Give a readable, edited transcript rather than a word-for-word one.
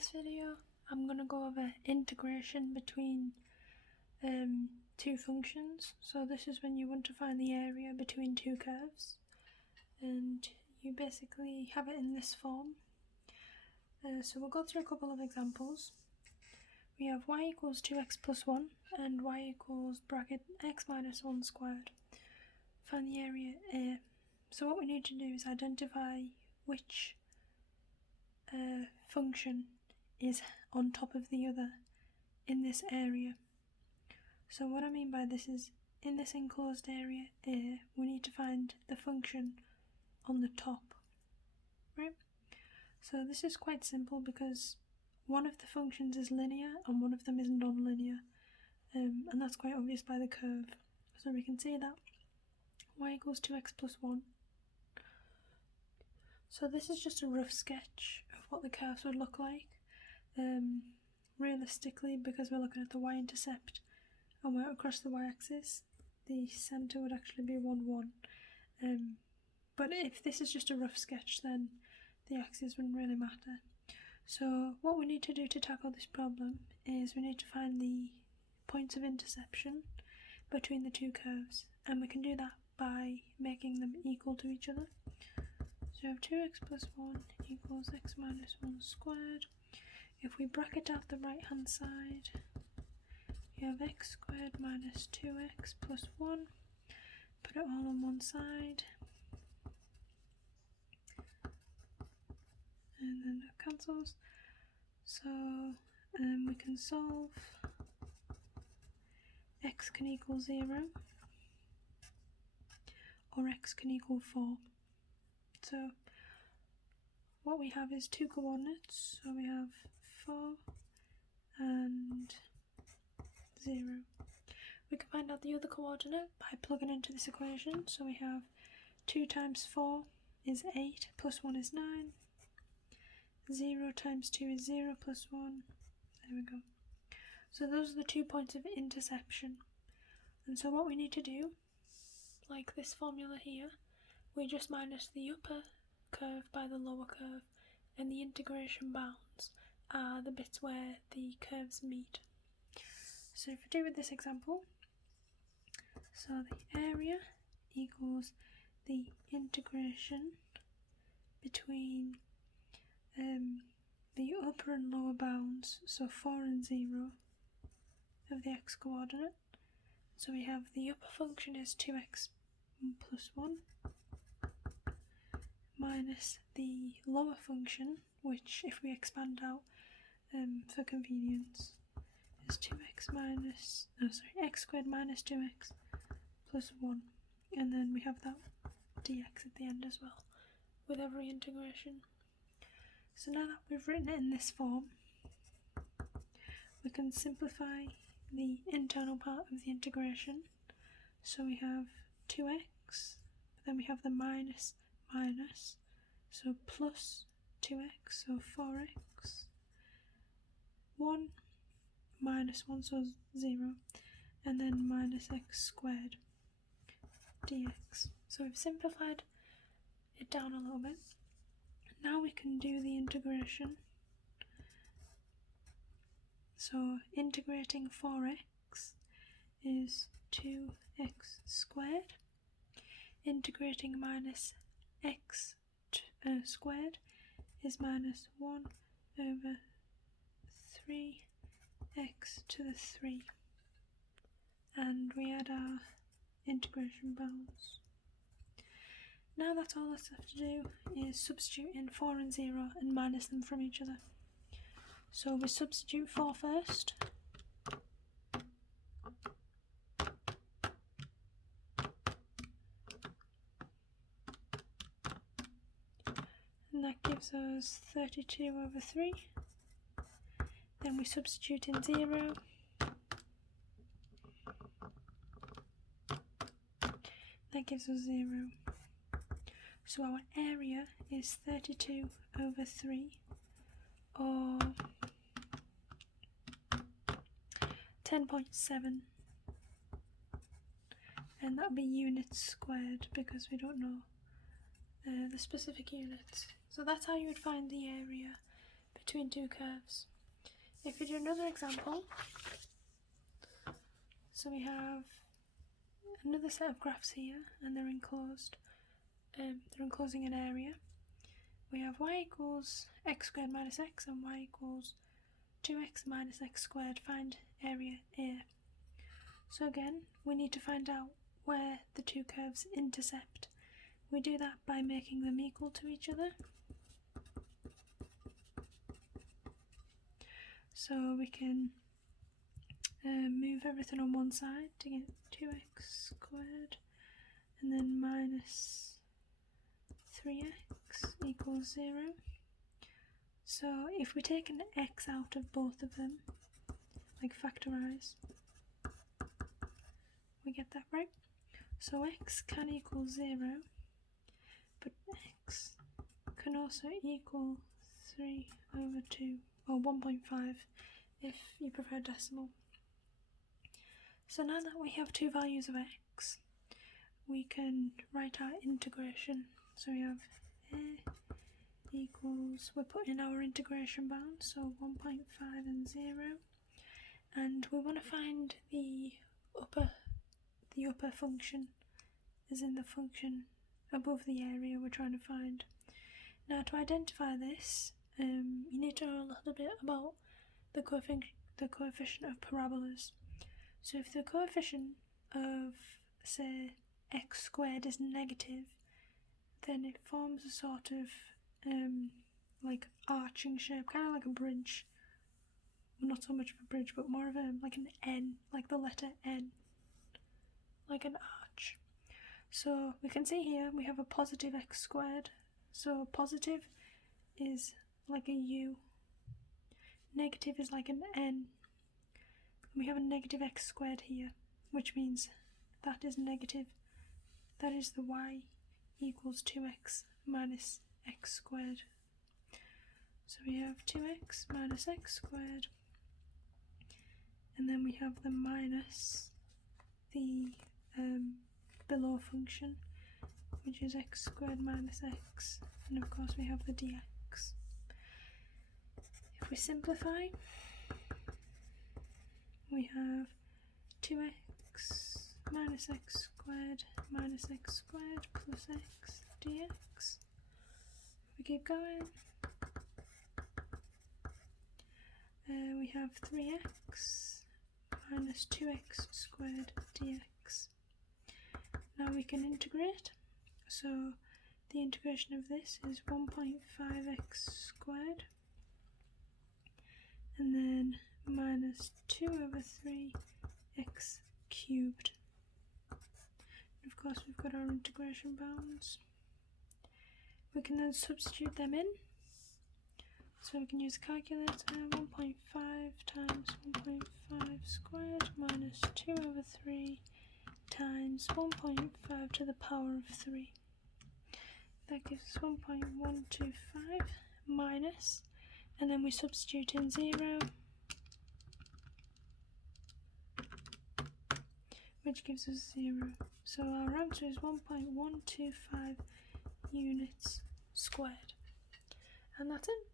this video I'm going to go over integration between two functions. So this is when you want to find the area between two curves, and you basically have it in this form. So we'll go through a couple of examples. We have y equals 2x plus 1 and y equals bracket x minus 1 squared. Find the area A. So what we need to do is identify which function is on top of the other in this area. So what I mean by this is, in this enclosed area A, we need to find the function on the top, right? So this is quite simple because one of the functions is linear and one of them is non-linear, and that's quite obvious by the curve. So we can see that y equals 2x plus 1. So this is just a rough sketch of what the curves would look like. Realistically, because we're looking at the y-intercept and we're across the y-axis, the centre would actually be 1, 1. But if this is just a rough sketch, then the axes wouldn't really matter. So what we need to do to tackle this problem is we need to find the points of intersection between the two curves, and we can do that by making them equal to each other. So we have 2x plus 1 equals x minus 1 squared. If we bracket out the right hand side, you have x squared minus 2x plus 1. Put it all on one side, and then that cancels. So we can solve. X can equal 0 or x can equal 4. So what we have is two coordinates, so we have 4 and 0. We can find out the other coordinate by plugging into this equation. So we have 2 times 4 is 8 plus 1 is 9. 0 times 2 is 0 plus 1. There we go. So those are the 2 points of intersection. And so what we need to do, like this formula here, we just minus the upper curve by the lower curve, and the integration bounds are the bits where the curves meet. So if we do with this example, so the area equals the integration between the upper and lower bounds, so 4 and 0 of the x coordinate. So we have the upper function is 2x plus 1 minus the lower function, which if we expand out for convenience is x squared minus 2x plus 1, and then we have that dx at the end as well with every integration. So now that we've written it in this form, we can simplify the internal part of the integration. So we have 2x, but then we have the minus, so plus 2x, so 4x, 1, minus 1, so 0, and then minus x squared dx. So we've simplified it down a little bit. Now we can do the integration. So integrating 4x is 2x squared. Integrating minus x squared is minus 1 over 3x to the 3. And we add our integration bounds. Now that's all that's left to do is substitute in 4 and 0 and minus them from each other. So we substitute 4 first. And that gives us 32 over 3. Then we substitute in 0. That gives us 0. So our area is 32 over 3, or 10.7, and that would be units squared because we don't know the specific units. So that's how you would find the area between two curves. If we do another example, so we have another set of graphs here, and they're enclosed. They're enclosing an area. We have y equals x squared minus x and y equals 2x minus x squared. Find area A. So again, we need to find out where the two curves intercept. We do that by making them equal to each other. So we can move everything on one side to get 2x squared, and then minus 3x equals 0. So if we take an x out of both of them, like factorise, we get that right. So x can equal 0, but x can also equal 3 over 2, or 1.5 if you prefer decimal. So now that we have two values of x, we can write our integration. So we have a equals, we're putting our integration bounds, so 1.5 and 0, and we want to find the upper function, as in the function above the area we're trying to find. Now to identify this, you need to know a little bit about the coefficient of parabolas. So if the coefficient of, say, x squared is negative, then it forms a sort of like arching shape, kind of like a bridge. Not so much of a bridge, but more of like an N, like the letter N, like an arch. So we can see here we have a positive x squared. So positive is like a U, negative is like an N. We have a negative x squared here, which means that is negative. That is the y equals 2x minus x squared. So we have 2x minus x squared, and then we have the minus the below function, which is x squared minus x, and of course we have the dx. If we simplify, we have 2x minus x squared plus x dx. We keep going. We have 3x minus 2x squared dx. Now we can integrate. So the integration of this is 1.5x squared, and then minus 2 over 3x cubed. And of course we've got our integration bounds. We can then substitute them in. So we can use a calculator. 1.5 times 1.5 squared minus 2 over 3 times 1.5 to the power of 3. That gives us 1.125 minus, and then we substitute in 0, which gives us 0. So our answer is 1.125 units squared. And that's it.